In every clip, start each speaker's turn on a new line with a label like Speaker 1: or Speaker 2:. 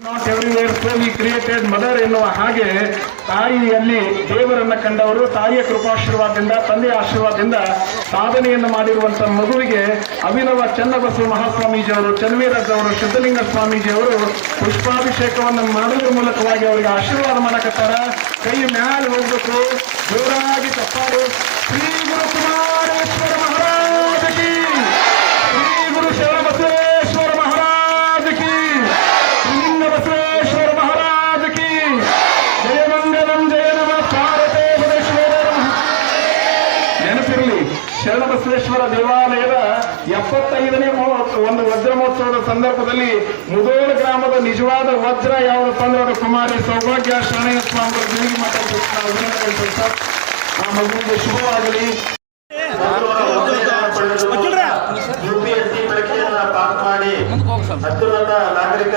Speaker 1: Not everywhere so we created mother ಎನ್ನುವ ಹಾಗೆ ತಾಯಿಯಲ್ಲಿ ದೇವರನ್ನ ಕಂಡವರು, ತಾಯಿಯ ಕೃಪಾಶೀರ್ವಾದದಿಂದ, ತಂದೆಯ ಆಶೀರ್ವಾದದಿಂದ ಸಾಧನೆಯನ್ನು ಮಾಡಿರುವಂತಹ ಮಗುವಿಗೆ ಅಭಿನವ ಚನ್ನಬಸವ ಮಹಾಸ್ವಾಮೀಜಿಯವರು ಚನ್ವೀರಜ್ಜವರು ಸಿದ್ಧಲಿಂಗ ಸ್ವಾಮೀಜಿಯವರು ಪುಷ್ಪಾಭಿಷೇಕವನ್ನು ಮಾಡುವ ಮೂಲಕವಾಗಿ ಅವರಿಗೆ ಆಶೀರ್ವಾದ ಮಾಡಕತ್ತಾರ. ಕೈ ಮ್ಯಾಲೆ ಹೋಗ್ಬೇಕು. ಜೋರಾಗಿ ತಪ್ಪಾರು ಶ್ರೀ ಗುರುಕುಮಾರೇಶ್ವರ ಕಿ ಶ್ರೀ ಗುರು ಶರಣಬಸವೇಶ್ವರ ಮಹಾರಾಜ ಕಿ ಲಿಂಗ ಬಸವೇಶ್ವರ ಮಹಾರಾಜ ಕಿ ಜಯ ಮಂಗಲಂ ಜಯ ನಮ ಪಾರ್ವತೇ ಪರಮೇಶ್ವರ ನೆನಪಿರಲಿ ಶರಣಬಸವೇಶ್ವರ ದೇವಾಲಯದ ಎಪ್ಪತ್ತೈದನೇ ಒಂದು ವಜ್ರ ಮಹೋತ್ಸವದ ಸಂದರ್ಭದಲ್ಲಿ ಮುದೋಳ ಗ್ರಾಮದ ನಿಜವಾದ ವಜ್ರ ಯಾವುದಪ್ಪ ಅಂದ್ರೆ ಅದು ಕುಮಾರಿ ಸೌಭಾಗ್ಯ ಶರಣಯ್ಯ ಸ್ವಾಮಿ ದೇವಿ ಸರ್. ಆ ಮಗುವಿಗೆ ಶುಭವಾಗಲಿ.
Speaker 2: ಯುಪಿಎಸ್ಸಿ ಪರೀಕ್ಷೆಯನ್ನ ಪಾಸ್ ಮಾಡಿ ಅತ್ಯುನ್ನತ ನಾಗರಿಕ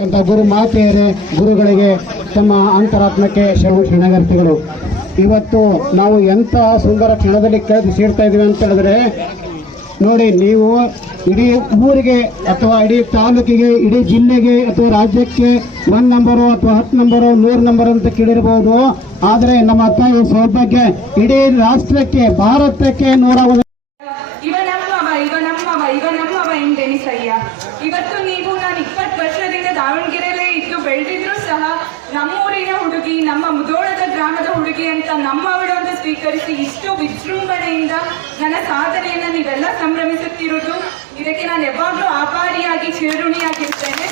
Speaker 3: ಅಂತ ಗುರು ಮಾತೆಯರೇ ಗುರುಗಳಿಗೆ ತಮ್ಮ ಅಂತರಾತ್ಮಕ್ಕೆ ಶರಣ ಶರಣಾರ್ಥಿಗಳು ಇವತ್ತು ನಾವು ಎಂಥ ಸುಂದರ ಕ್ಷಣದಲ್ಲಿ ಕೇಳಿ ಸೇರ್ತಾ ಇದ್ದೀವಿ ಅಂತ ಹೇಳಿದ್ರೆ, ನೋಡಿ ನೀವು ಇಡೀ ಊರಿಗೆ ಅಥವಾ ಇಡೀ ತಾಲೂಕಿಗೆ, ಇಡೀ ಜಿಲ್ಲೆಗೆ ಅಥವಾ ರಾಜ್ಯಕ್ಕೆ ಒನ್ ನಂಬರು ಅಥವಾ ಹತ್ತು ನಂಬರು ನೂರು ನಂಬರ್ ಅಂತ ಕೇಳಿರ್ಬೋದು ಆದರೆ ನಮ್ಮ ತಾಯಿ ಸೌಭಾಗ್ಯ, ಇಡೀ ರಾಷ್ಟ್ರಕ್ಕೆ, ಭಾರತಕ್ಕೆ ನೂರ ಒಂದು
Speaker 4: ಇವ ನಮ್ಮವ ಇವ ನಮ್ಮವ ಇವ ನಮ್ಮವ ಎಂದೆನಿಸಯ್ಯ ಇವತ್ತು ನೀವು ನಾನು ಇಪ್ಪತ್ತು ವರ್ಷದಿಂದ ದಾವಣಗೆರೆಯಲ್ಲೇ ಇದ್ದು ಬೆಳೆದಿದ್ರು ಸಹ ನಮ್ಮೂರಿನ ಹುಡುಗಿ, ನಮ್ಮ ಮುದೋಳದ ಗ್ರಾಮದ ಹುಡುಗಿ ಅಂತ ನಮ್ಮವಳನ್ನು ಸ್ವೀಕರಿಸಿ ಇಷ್ಟು ವಿಜೃಂಭಣೆಯಿಂದ ನನ್ನ ಸಾಧನೆಯನ್ನ ನೀವೆಲ್ಲ ಸಂಭ್ರಮಿಸುತ್ತಿರುವುದು. ಇದಕ್ಕೆ ನಾನು ಯಾವಾಗಲೂ ಆಭಾರಿಯಾಗಿ ಚಿರುಣಿಯಾಗಿರ್ತೇನೆ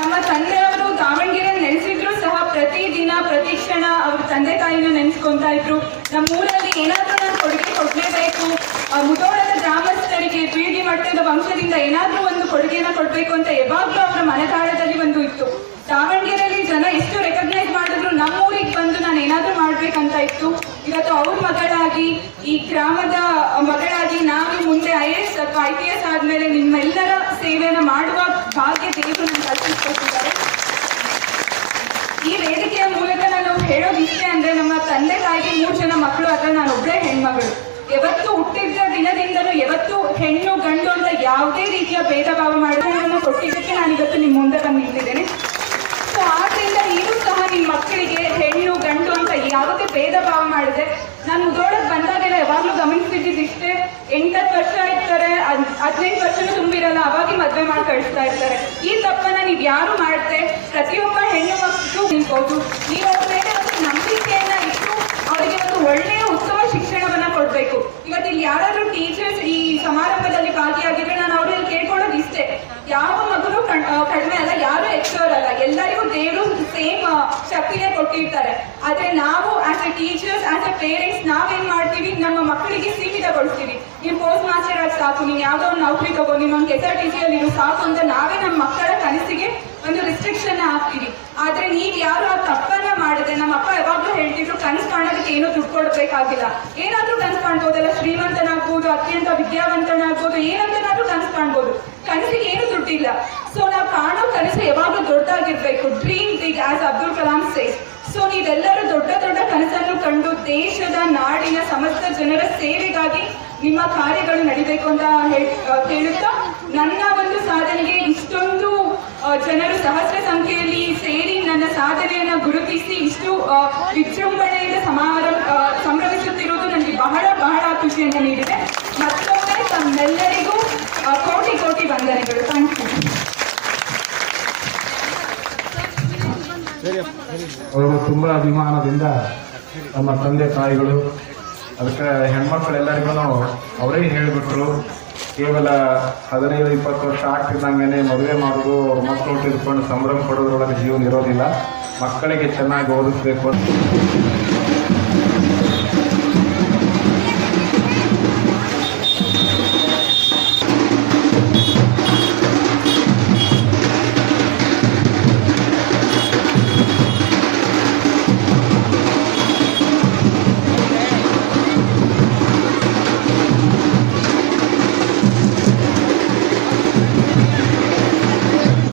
Speaker 4: ನಮ್ಮ ತಂದೆಯವರು ದಾವಣಗೆರೆ ನೆನೆಸಿದ್ರು ಸಹ ಪ್ರತಿದಿನ, ಪ್ರತಿ ಕ್ಷಣ ಅವ್ರ ತಂದೆ ತಾಯಿನ ನೆನೆಸ್ಕೊಂತಾ ಇದ್ರು. ನಮ್ಮ ಊರಲ್ಲಿ ಏನಾದ್ರೂ ನಾನು ಕೊಡುಗೆ ಕೊಡಲೇಬೇಕು. ಮುದೋಳದ ಗ್ರಾಮಸ್ಥರಿಗೆ ಪೀಡಿ ಮಟ್ಟದ ವಂಶದಿಂದ ಏನಾದ್ರೂ ಒಂದು ಕೊಡುಗೆನ ಕೊಡ್ಬೇಕು ಅಂತ ಯಾವಾಗ್ಲೂ ಅವರ ಮನೆತಾಳದಲ್ಲಿ ಒಂದು ಇತ್ತು. ದಾವಣಗೆರೆಯಲ್ಲಿ ಜನ ಎಷ್ಟು ರೆಕಗ್ನೈಸ್ ಮಾಡಿದ್ರು ನಮ್ಮ ಊರಿಗೆ ಬಂದು ನಾನು ಏನಾದ್ರೂ ಮಾಡ್ಬೇಕಂತ ಇತ್ತು. ಇವತ್ತು ಅವ್ರ ಮಗಳಾಗಿ, ಈ ಗ್ರಾಮದ ಮಗಳಾಗಿ ನಾವು ಮುಂದೆ ಐ ಎಸ್ ಅಥವಾ ಐ ಪಿ ಎಸ್ ಆದ್ಮೇಲೆ ನಿಮ್ಮೆಲ್ಲರ ಸೇವೆಯನ್ನು ಮಾಡುವ ಭಾಗ್ಯ ದೇವರು ನನಗೆ ಕಲ್ಪಿಸ್ಕೊಟ್ಟಿದ್ದಾರೆ ಈ ವೇದಿಕೆಯ ಮೂಲಕ ನಾನು ಹೇಳೋದು ಇಷ್ಟೇ ಅಂದ್ರೆ ನಮ್ಮ ತಂದೆ ತಾಯಿಗೆ ಮೂರು ಜನ ಮಕ್ಕಳು ಅದ್ರ ನಾನು ಒಬ್ಬಳೇ ಹೆಣ್ಮಗಳು. ಯಾವತ್ತು ಹುಟ್ಟಿದ ದಿನದಿಂದಲೂ ಯಾವತ್ತು ಹೆಣ್ಣು ಗಂಡು ಅಂತ ಯಾವುದೇ ರೀತಿಯ ಭೇದ ಭಾವ ಮಾಡೋದನ್ನು ಕೊಟ್ಟಿದ್ದಕ್ಕೆ ನಾನು ಇವತ್ತು ನಿಮ್ಮ ಮುಂದೆ ಬಂದು ನಿಂತಿದ್ದೇನೆ. ಸೊ ಆದ್ರಿಂದ ನೀನು ಸಹ ನಿಮ್ಮ ಮಕ್ಕಳಿಗೆ ಹೆಣ್ಣು ಗಂಡು ಅಂತ ಯಾವುದೇ ಭೇದ ಭಾವ ಮಾಡಿದೆ ನಾನು ಬಂದಾಗೆಲ್ಲ ಯಾವಾಗಲೂ ಗಮನಿಸ್ತಿದ್ದಿದ್ದು ಇಷ್ಟೇ ಎಂಟತ್ತು ವರ್ಷ ಇರ್ತಾರೆ ಹದಿನೆಂಟು ವರ್ಷನೂ ತುಂಬಿರಲ್ಲ, ಅವಾಗಿ ಮದುವೆ ಮಾಡಿ ಕಳಿಸ್ತಾ ಇರ್ತಾರೆ. ಈ ತಪ್ಪನ್ನ ನೀವು ಯಾರು ಮಾಡುತ್ತೆ ಪ್ರತಿಯೊಬ್ಬ ಹೆಣ್ಣು ಮಕ್ಕಳು ನಿಲ್ಬೋದು ನೀವು ಅವ್ರ ಮೇಲೆ ಒಂದು ನಂಬಿಕೆಯನ್ನ ಇಟ್ಟು ಅವರಿಗೆ ಒಂದು ಒಳ್ಳೆಯ ಶಕ್ತಿನೇ ಕೊಟ್ಟಿರ್ತಾರೆ. ಆದ್ರೆ ನಾವು as a teachers as a parents ನಾವೇನ್ ಮಾಡ್ತೀವಿ? ನಮ್ಮ ಮಕ್ಕಳಿಗೆ ಸೀಮಿತಗೊಳಿಸ್ತೀವಿ. ನೀವು ಪೋಸ್ಟ್ ಮಾಸ್ಟರ್ ಆಗಿ ಸಾಕು, ನೀನ್ ಯಾವ್ದೋ ಒಂದು ನೌಕರಿ ತಗೋ ನೀನೊಂದು ಎಸ್ ಆರ್ ಟಿ ಸಿಯಲ್ಲಿ ಇರು ಸಾಕು ಅಂತ ನಾವೇ ನಮ್ಮ ಮಕ್ಕಳ ಕನಸಿಗೆ ಒಂದು ರಿಸ್ಟ್ರಿಕ್ಷನ್ ಹಾಕ್ತೀವಿ. ಆದ್ರೆ ನೀವ್ ಯಾರು ಆ ತಪ್ಪನ್ನ ಮಾಡಿದ್ರೆ, ನಮ್ಮ ಅಪ್ಪ ಯಾವಾಗ್ಲೂ ಹೇಳ್ತಿದ್ರು, ಕನಸು ಕಾಣೋದಕ್ಕೆ ಏನೋ ದುಡ್ಡು ಕೊಡ್ಬೇಕಾಗಿಲ್ಲ. ಏನಾದ್ರೂ ಕನಸು ಕಾಣ್ಬೋದಲ್ಲ? ಶ್ರೀಮಂತನಾಗ್ಬೋದು, ಅತ್ಯಂತ ವಿದ್ಯಾವಂತನಾಗ್ಬೋದು, ಏನಂತನಾದ್ರೂ ಕನಸು ಕಾಣ್ಬೋದು. ಕನಸಿಗೆ ಏನು ದುಡ್ಡಿಲ್ಲ ಸೊ ನಾವು ಕಾಣೋ ಕನಸು ಯಾವಾಗ್ಲೂ ದೊಡ್ಡದಾಗಿರ್ಬೇಕು dream big as Abdul Kalam says so ನೀವೆಲ್ಲರೂ ದೊಡ್ಡ ದೊಡ್ಡ ಕನಸನ್ನು ಕಂಡು ದೇಶದ ನಾಡಿನ ಸಮಸ್ತ ಜನರ ಸೇವೆಗಾಗಿ ನಿಮ್ಮ ಕಾರ್ಯಗಳು ನಡಿಬೇಕು ಅಂತ ಹೇಳುತ್ತಾ? ನನ್ನ ಒಂದು ಸಾಧನೆಗೆ ಇಷ್ಟೊಂದು ಜನರು ಸಹಸ್ರ ಸಂಖ್ಯೆಯಲ್ಲಿ ಸೇರಿ ನನ್ನ ಸಾಧನೆಯನ್ನ ಗುರುತಿಸಿ ಇಷ್ಟು ವಿಜೃಂಭಣೆಯಿಂದ ಸಮಾರಂಭ ಸಂಭ್ರಮಿಸುತ್ತಿರುವುದು ನನಗೆ ಬಹಳ ಬಹಳ ಖುಷಿಯನ್ನು ನೀಡಿದೆ.
Speaker 1: ತುಂಬಾ ಅಭಿಮಾನದಿಂದ ನಮ್ಮ ತಂದೆ ತಾಯಿಗಳು, ಅದಕ್ಕೆ ಹೆಣ್ಮಕ್ಳೆಲ್ಲರಿಗೂ ಅವರೇ ಹೇಳಿಬಿಟ್ರು. ಕೇವಲ ಹದಿನೈದು, ಇಪ್ಪತ್ತು ವರ್ಷ ಆಗ್ತಿದ್ದಂಗೆ ಮದುವೆ ಮಾಡೋದು ಅವ್ರ ಮಕ್ಕಳು ತಿಳ್ಕೊಂಡು ಸಂಭ್ರಮ ಪಡೋದ್ರೊಳಗೆ ಜೀವನ ಇರೋದಿಲ್ಲ. ಮಕ್ಕಳಿಗೆ ಚೆನ್ನಾಗಿ ಓದಿಸ್ಬೇಕು ಅಂತ.